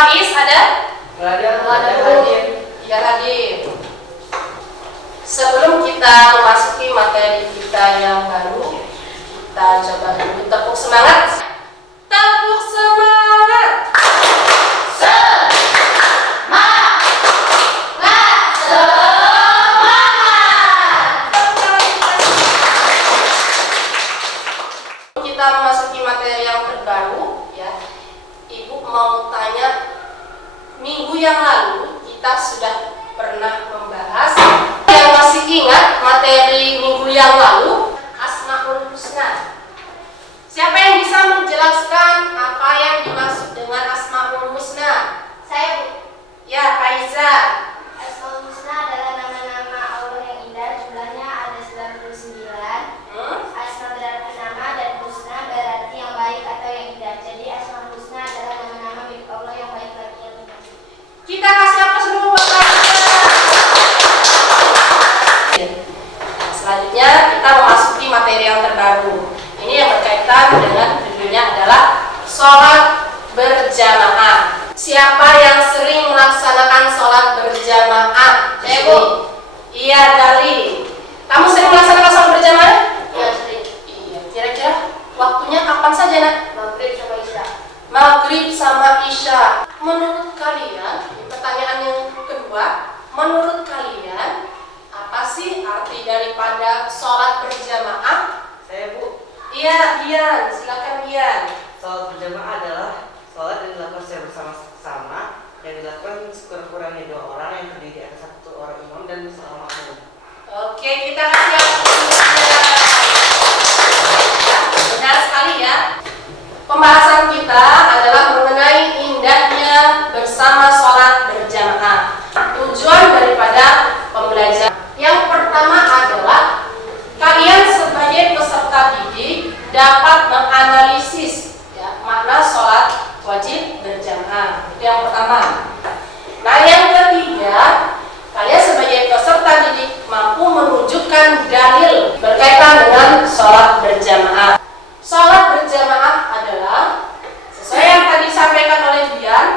Faiz ada? Hadir. Ya hadir. Sebelum kita memasuki materi kita yang baru, kita coba dulu tepuk semangat. Tepuk semangat. Kita memasuki materi yang terbaru, ya. Ibu mau tanya, minggu yang lalu kita sudah pernah membahas, yang masih ingat materi minggu yang lalu, Asmaul Husna. Siapa yang bisa menjelaskan apa yang dimaksud dengan Asmaul Husna? Saya, Bu. Ya, Faiza. Asmaul Husna adalah nama-nama Allah yang indah, jumlahnya ada 99. Asma berarti nama dan husna berarti yang baik atau yang indah. Jadi Asmaul Husna adalah nama-nama milik Allah yang baik lagi yang indah. Kita kasih aplaus dulu buat Faiza. Selanjutnya kita memasuki materi yang terbaru. Ini yang berkaitan dengan judulnya adalah sholat berjamaah. Siapa yang sering melaksanakan sholat berjamaah? Saya, Bu. Iya, Dali. Kamu sering melaksanakan sholat berjamaah? Iya, sering. Iya. Kira-kira waktunya kapan saja, Nak? Maghrib sama Isya. Maghrib sama Isya. Menurut kalian, pertanyaan yang kedua, menurut kalian apa sih arti daripada sholat berjamaah? Saya, Bu. Iya, Dian. Silakan, Dian. Sholat berjamaah adalah sholat yang dilakukan secara bersama-sama, yang dilakukan sekurang-kurangnya 2 orang yang terdiri di atas 1 orang imam dan bersama makmum. Oke, kita kasih aplaus. Benar sekali ya. Pembahasan kita adalah mengenai indahnya bersama sholat berjamaah. Tujuan daripada pembelajaran yang pertama adalah kalian sebagai peserta didik dapat menganalisis ya, makna sholat wajib berjamaah. Itu yang pertama. Nah, yang ketiga, kalian sebagai peserta didik mampu menunjukkan dalil berkaitan dengan sholat berjamaah. Sholat berjamaah adalah sesuai yang tadi disampaikan oleh Dian,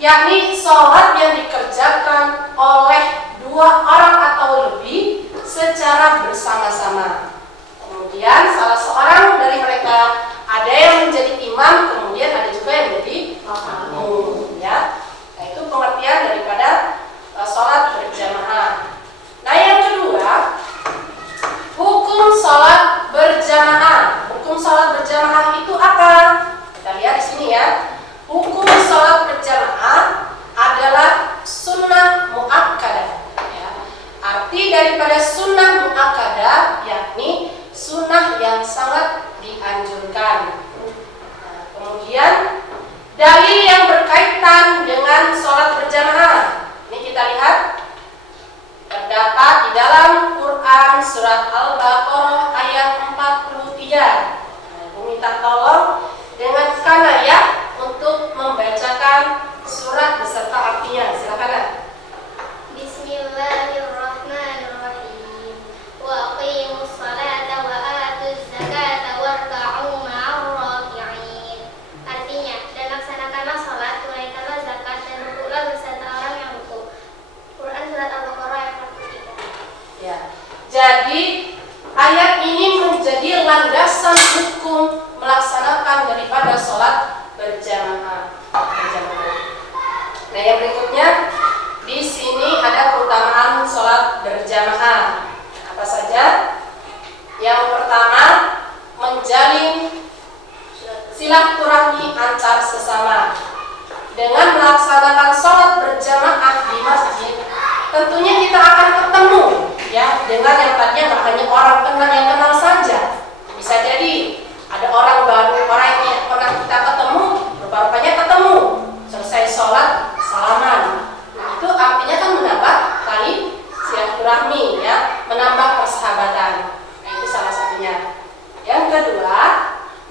yakni sholat yang dikerjakan oleh 2 orang atau lebih secara bersama-sama. Kemudian salah seorang dari mereka ada yang menjadi imam, kemudian ada juga yang menjadi makmum. Ya, nah, itu pengertian daripada sholat berjamaah. Nah, yang kedua, hukum sholat berjamaah. Hukum sholat berjamaah itu apa? Kita lihat di sini ya. Hukum sholat berjamaah adalah sunnah muakkadah. Ya. Arti daripada sunnah muakkadah yakni sunnah yang sangat dianjurkan. Nah, kemudian dalil yang berkaitan dengan sholat berjamaah. Ini kita lihat terdapat di dalam Quran surat Al-Baqarah ayat 43. Nah, Ibu minta tolong dengan kanayah untuk membacakan surat beserta artinya. Silakan, Nak. Bismillahirrahmanirrahim. Wa aqimus salata wa atuz zakata warka'u ma'ar raki'in. Artinya, dan laksanakanlah salat, tunaikanlah zakat, dan rukuklah beserta orang yang rukuk. Quran surat Al-Baqarah ayat 43. Ya. Jadi ayat ini menjadi landasan hukum melaksanakan daripada sholat berjamaah. Nah, yang berikutnya di sini ada keutamaan sholat berjamaah. Apa saja? Yang pertama, menjalin silaturahmi antar sesama. Dengan melaksanakan sholat berjamaah di masjid, tentunya kita akan ketemu ya dengan yang tadinya nggak hanya orang kenal yang kenal saja. Bisa jadi ada orang baru, orang yang pernah kita ketemu, rupa-rupanya ketemu. Selesai sholat, salaman. Nah, itu artinya kan menambah tali silaturahmi ya, menambah persahabatan. Nah, itu salah satunya. Yang kedua,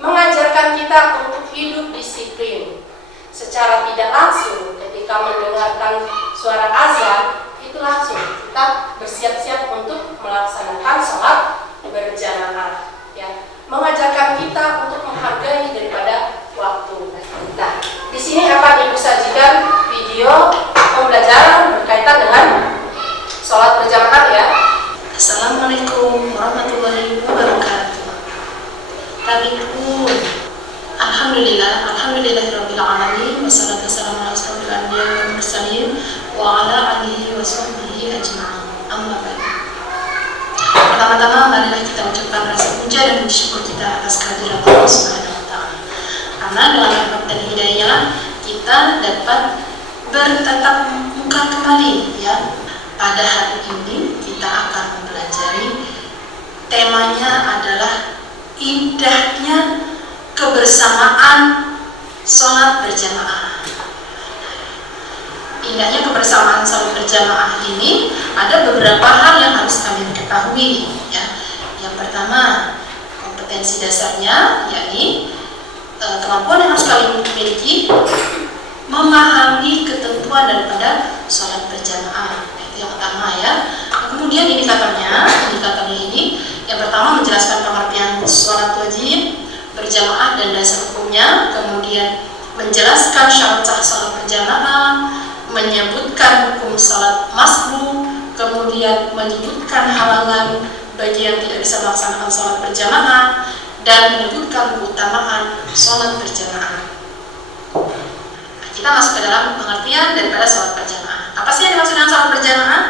mengajarkan kita untuk hidup disiplin. Secara tidak langsung ketika mendengarkan suara azan itu langsung kita bersiap-siap untuk melaksanakan sholat berjamaah ya, mengajarkan kita untuk menghargai daripada waktu. Nah, di sini akan Ibu sajikan Rabbikum. Alhamdulillahirabbil alamin wassalatu wassalamu ala asyrofil anbiya'i wal mursalin wa ala alihi wa sahbihi ajma'in. Amma ba'd. Pertama-tama marilah kita ucapkan rasa puja dan bersyukur kita atas kehadiran Allah Subhanahu wa taala. Karena dengan rahmat dan hidayah kita dapat bertatap muka kembali ya. Pada hari ini kita akan mempelajari temanya adalah indahnya kebersamaan sholat berjamaah. Indahnya kebersamaan sholat berjamaah ini ada beberapa hal yang harus kami ketahui ya. Yang pertama, kompetensi dasarnya yakni kemampuan yang harus kalian miliki memahami ketentuan daripada sholat berjamaah. Itu yang pertama ya. Kemudian indikatornya ini yang pertama menjelaskan pengertian sholat wajib berjamaah dan dasar hukumnya, kemudian menjelaskan syarat sah sholat berjamaah, menyebutkan hukum sholat masbuk, kemudian menyebutkan halangan bagi yang tidak bisa melaksanakan sholat berjamaah, dan menyebutkan keutamaan sholat berjamaah. Nah, kita masuk ke dalam pengertian daripada sholat berjamaah. Apa sih yang dimaksud dengan sholat berjamaah?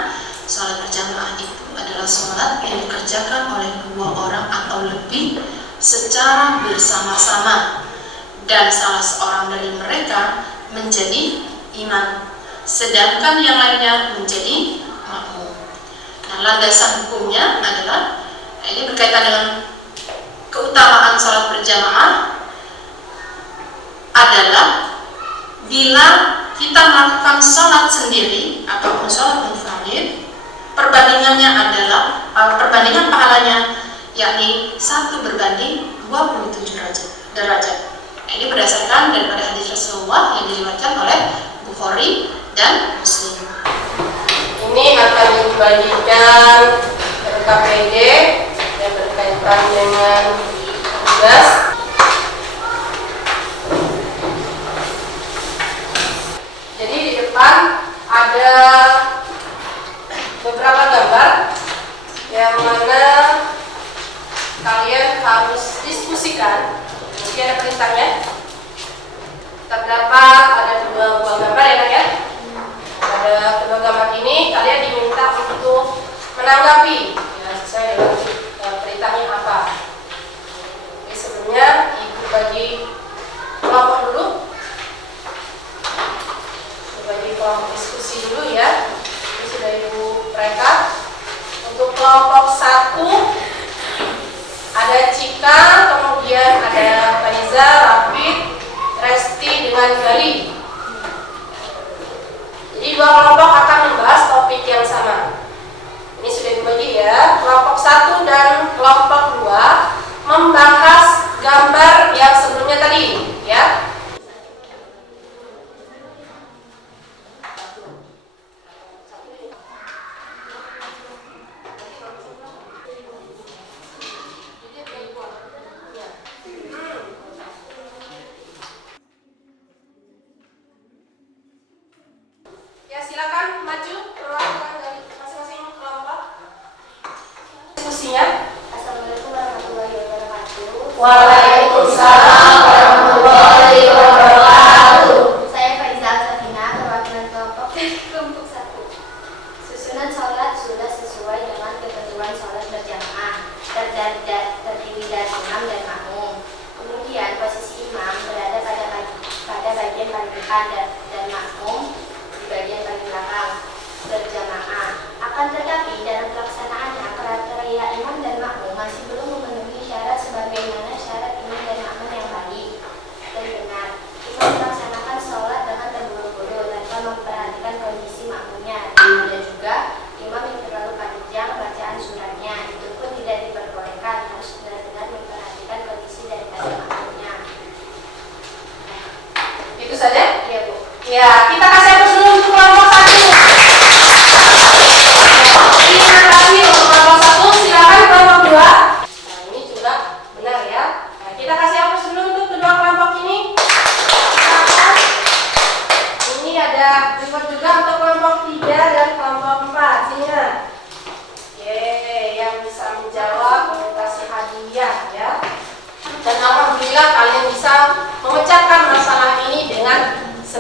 Sholat berjamaah itu adalah sholat yang dikerjakan oleh dua orang atau lebih secara bersama-sama, dan salah seorang dari mereka menjadi imam, sedangkan yang lainnya menjadi makmum. Nah, landasan hukumnya adalah ini berkaitan dengan keutamaan sholat berjamaah adalah bila kita melakukan sholat sendiri ataupun sholat munfarid, perbandingannya adalah perbandingan pahalanya yakni 1 berbanding 27 derajat. Nah, ini berdasarkan daripada hadis Rasulullah yang diriwayatkan oleh Bukhari dan Muslim. Ini akan dibagikan RKPD yang berkaitan dengan tugas. Jadi di depan ada beberapa gambar yang mana kalian harus diskusikan. Nanti ada perintahnya. Terdapat ada 2 buah gambar ya kan ya. Pada kedua gambar ini kalian diminta untuk menanggapi ya, sesuai dengan perintahnya apa. Oke, sebelumnya ibu bagi kelompok dulu. Bagi kelompok diskusi dulu ya. Ini sudah ibu perangkat. Untuk kelompok 1 ada Cika, kemudian ada Faiza, Rafid, Resti dengan Gali. Jadi 2 kelompok akan membahas topik yang sama. Ini sudah dibagi ya. Kelompok 1 dan kelompok 2 membahas gambar yang sebelumnya tadi ya. Ya, silakan maju perwakilan dari masing-masing kelompok. Diskusinya. Assalamualaikum warahmatullahi wabarakatuh. Waalaikumsalam warahmatullahi wabarakatuh. Saya Faiza Safina, perwakilan kelompok 1. Susunan sholat sudah sesuai dengan ketentuan sholat berjamaah, terdiri dari imam dan makmum. Kemudian posisi imam berada pada bagian paling depan dan makmum di bagian paling belakang berjamaah. Akan tetapi dalam pelaksanaannya kriteria imam dan makmum masih belum memenuhi syarat sebagaimana syarat imam dan makmum yang baik dan benar. Imam melaksanakan sholat dengan terburu-buru tanpa memperhatikan kondisi makmumnya, dan juga imam yang terlalu panjang bacaan suratnya, itu pun tidak diperbolehkan, harus benar-benar memperhatikan kondisi daripada makmumnya. Itu saja? Iya, Bu. Ya, kita kasih aplaus dulu untuk kelompok 1. Terima kasih untuk kelompok 1. Silakan kelompok 2. Nah, ini juga benar ya. Nah, kita kasih aplaus dulu untuk kedua kelompok ini. Silakan. Ini ada reward juga untuk kelompok 3 dan kelompok 4. Sini nah. Yang bisa menjawab kasih hadiah ya. Dan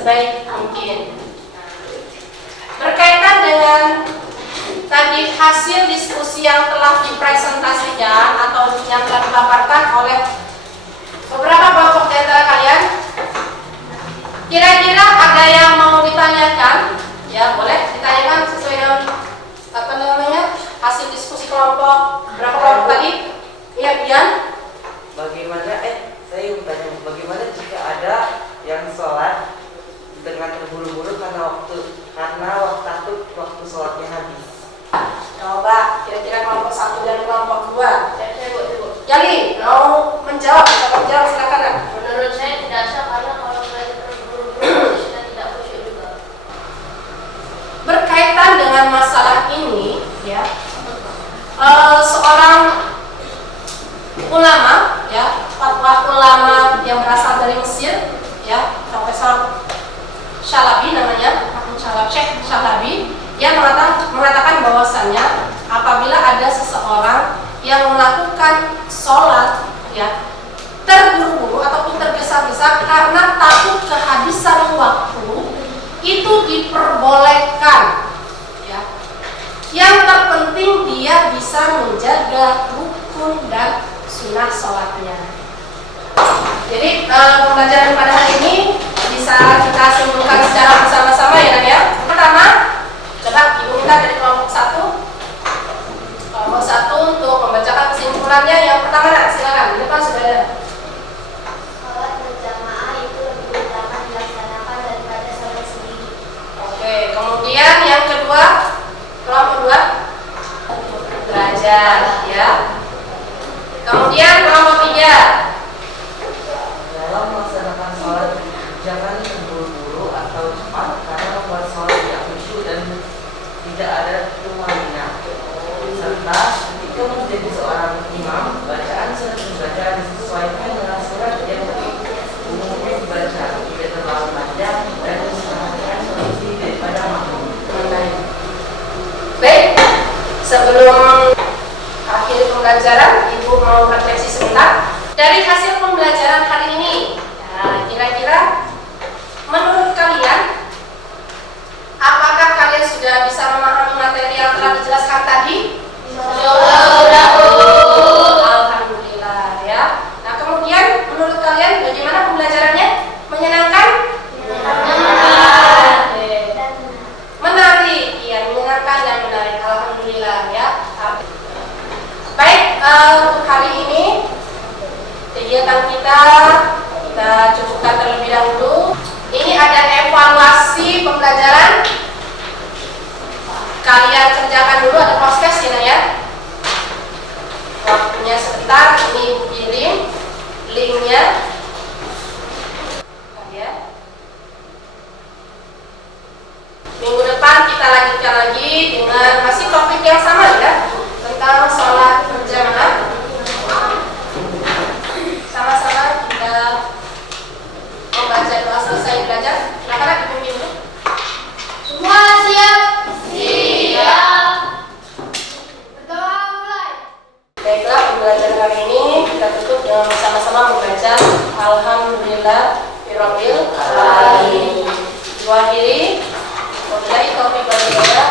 sebaik mungkin. Berkaitan dengan tadi hasil diskusi yang telah dipresentasikan atau yang telah dipaparkan oleh beberapa kelompok di antara kalian, kira-kira ada yang mau ditanyakan? Ya, boleh ditanyakan sesuai dengan hasil diskusi kelompok berapa kelompok tadi? Iya, Bian. Bagaimana saya ingin bertanya, bagaimana jika ada yang sholat dengan terburu-buru karena takut waktu sholatnya habis? Coba kira-kira kelompok 1 dan kelompok 2. Jali, mau menjawab? Kalau menjawab silakan. Menurut saya tidak sah karena kalau belajar terburu-buru sudah tidak khusyuk juga. Berkaitan dengan masalah ini, ya, seorang ulama, ya, fatwa ulama yang berasal dari Mesir, ya, Profesor Shalabi namanya, Syekh Shalabi, yang mengatakan bahwasannya apabila ada seseorang yang melakukan sholat, ya, terburu-buru ataupun tergesa-gesa karena takut kehabisan waktu, itu diperbolehkan, ya. Yang terpenting dia bisa menjaga rukun dan sunnah sholatnya. Jadi pembelajaran pada hari ini bisa kita simpulkan secara bersama-sama, ya, ya. Pertama, coba ibu minta dari kelompok 1 untuk membacakan kesimpulannya. Yang pertama, silakan. Ini kan sudah ada. Sholat berjamaah itu lebih utama dilaksanakan daripada sholat sendiri. Oke, kemudian yang kedua, kelompok 2 belajar, ya. Kemudian kelompok 3 Dalam melaksanakan sholat jangan terburu-buru atau cepat karena membuat sholat tidak khusyuk dan tidak ada tumanina. Serta ketika menjadi seorang imam, bacaan surat dibaca disesuaikan dengan surat yang umumnya dibaca, tidak terlalu panjang dan disarankan solusi daripada makmum. Baik, sebelum akhir pembelajaran, ibu mau refleksi sebentar dari hasil pembelajaran hari ini. Nah, kira-kira menurut kalian, apakah kalian sudah bisa memahami materi yang telah dijelaskan tadi? Alhamdulillah, ya. Nah, kemudian menurut kalian bagaimana pembelajarannya? Menyenangkan? Menarik, iya, menyenangkan dan menarik. Alhamdulillah, ya. Baik, untuk hari ini kegiatan kita cukupkan terlebih dahulu. Ini ada evaluasi pembelajaran. Kalian kerjakan dulu, ada proses ya. Waktunya sebentar, ini ibu kirim linknya. Ya. Minggu depan kita lanjutkan lagi dengan masih topik yang sama, ya, tentang sholat berjamaah. Sama-sama kita membaca doa selesai belajar. Silakan dipimpin dulu. Semua siap? Siap. Berdoa mulai. Baiklah, pembelajaran hari ini kita tutup dengan sama-sama membaca Alhamdulillah Rabbil Alamin. Wabillahi taufiq wal hidayah.